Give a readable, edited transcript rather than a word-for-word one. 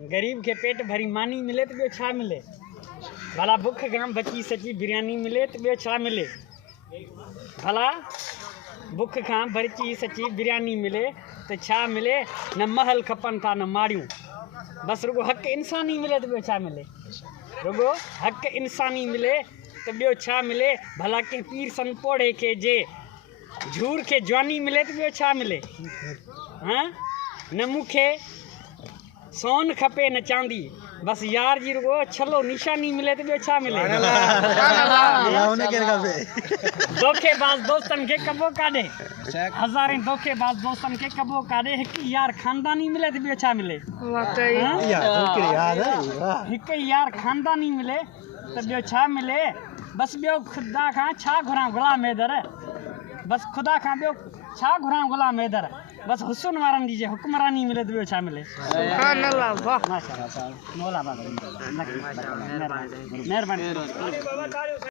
गरीब के पेट भरी मानी मिले तो ॿियो छा मिले। भला बुख खां बची सची बिरयानी मिले तो ॿियो छा मिले। भला बुख खां बची सची बिरयानी मिले तो छा मिले। न महल खपनि था न माड़ियूं, बस रुगो हक़ इंसानी मिले तो ॿियो छा मिले। रुगो हक़ इंसानी मिले तो ॿियो छा मिले। भला कंहिं पीर सन पोड़े के जे झूर के जवानी मिले तो ॿियो छा मिले। हाँ न मूंखे सोन खपे न चांदी, बस यार जी रुगो छलो निशानी मिले तो ॿियो छा मिले। धोखेबाज़ दोस्तन के कबो काॾे, हज़ारें धोखेबाज़ दोस्तन के कबो काॾे। हिकु यार खानदानी मिले तो ॿियो छा मिले। हिकु यार खानदानी मिले तो ॿियो छा मिले। बस ॿियो ख़ुदा खां छा घुरां गुलाम हैदर, बस ख़ुदा खां ॿियो छा घुरां गुलाम हैदर। बस हुस्न वारनि जी हुक्मरानी मिले तो ॿियो छा मिले। महिरबानी।